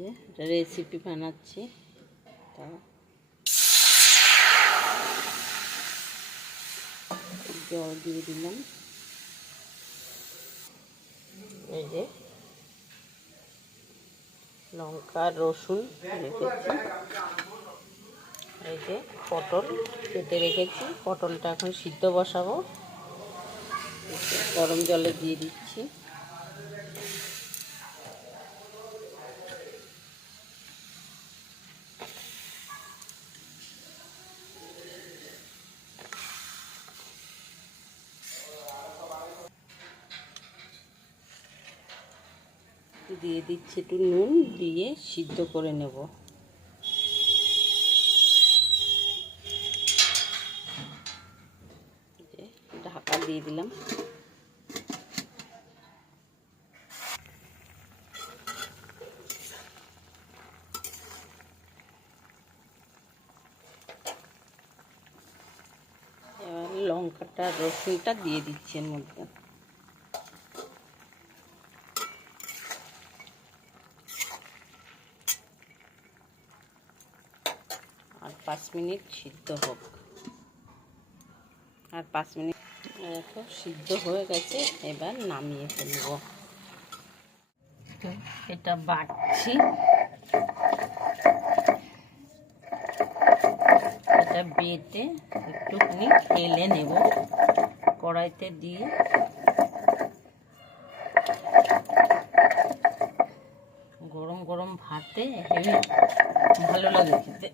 যে এটা রেসিপি বানাচ্ছি, তা জল দিয়ে দিলাম। এই যে লঙ্কা রসুন রেখেছি, এই যে পটল কেটে রেখেছি, পটলটা এখন সিদ্ধ বসাবো। গরম জলে দিয়ে দিচ্ছি। দিয়ে দিচ্ছি একটু নুন, দিয়ে সিদ্ধ করে নেব। ঢাকা দিয়ে দিলাম। এবার লঙ্কাটা রসুনটা দিয়ে দিচ্ছি এর মধ্যে। আর 5 মিনিট সিদ্ধ হোক। আর 5 মিনিট দেখো সিদ্ধ হয়ে গেছে, এবার নামিয়ে ফেলব। এটা বাটছি, এটা বেটে একটুখানি ঢেলে নেব কড়াইতে দিয়ে। গরম গরম ভাতে হেভি ভালো লাগে খেতে।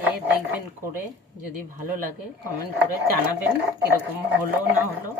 খেয়ে দেখবেন করে, যদি ভালো লাগে কমেন্ট করে জানাবেন কীরকম হলো না হলো।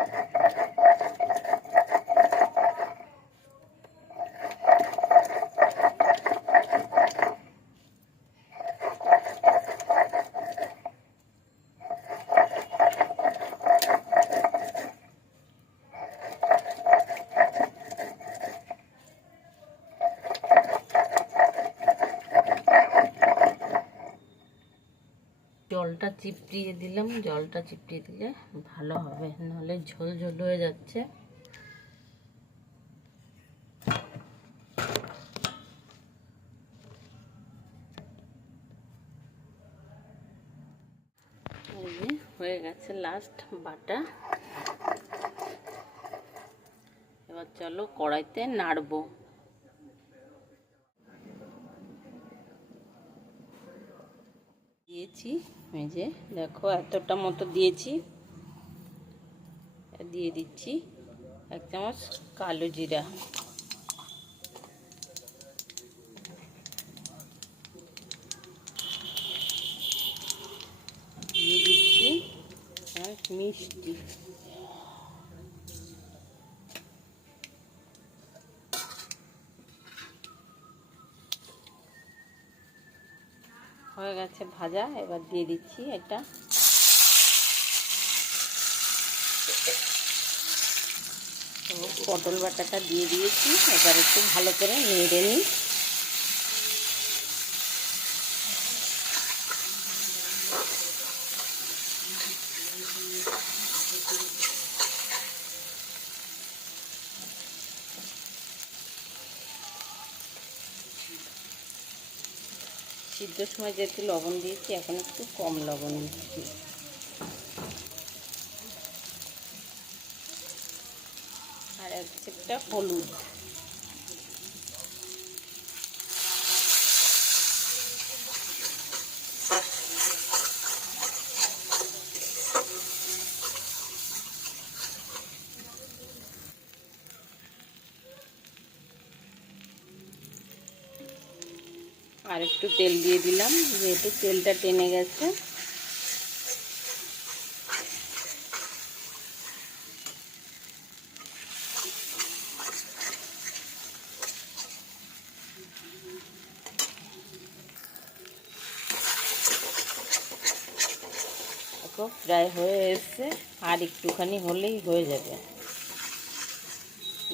জলটা চিপড়িয়ে দিলাম, জলটা চিপড়িয়ে দিলে ভালো হবে, নাহলে ঝোল ঝোল হয়ে যাচ্ছে। এই যে হয়ে গেছে লাস্ট বাটা। এবার চলো কড়াইতে নাড়বো। দিয়েছি, এই যে দেখো এতটা মতো দিয়েছি। দিয়ে দিচ্ছি 1 চামচ কালো জিরা, দিয়ে দিচ্ছি মিষ্টি, হয়ে গেছে ভাজা। এবার দিয়ে দিচ্ছি এটা পটল বাটাটা দিয়ে দিয়েছি। এবার একটু ভালো করে নেড়ে নিই। সিদ্ধর সময় যেহেতু লবণ দিয়েছি, এখন একটু কম লবণ দিচ্ছি। আর একটা হলুদ। আর একটু তেল দিয়ে দিলাম, যেহেতু তেলটা টেনে গেছে। দেখো প্রায় হয়ে এসছে, আর একটুখানি হলেই হয়ে যাবে।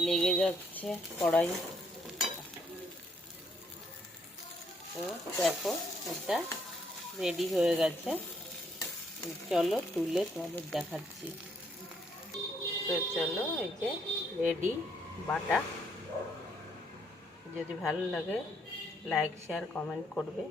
লেগে যাচ্ছে কড়াই। তো দেখো এটা রেডি হয়ে গেছে। চলো তুলে তোমাদের দেখাচ্ছি। তো চলো এই যে রেডি বাটা। যদি ভালো লাগে লাইক শেয়ার কমেন্ট করবে।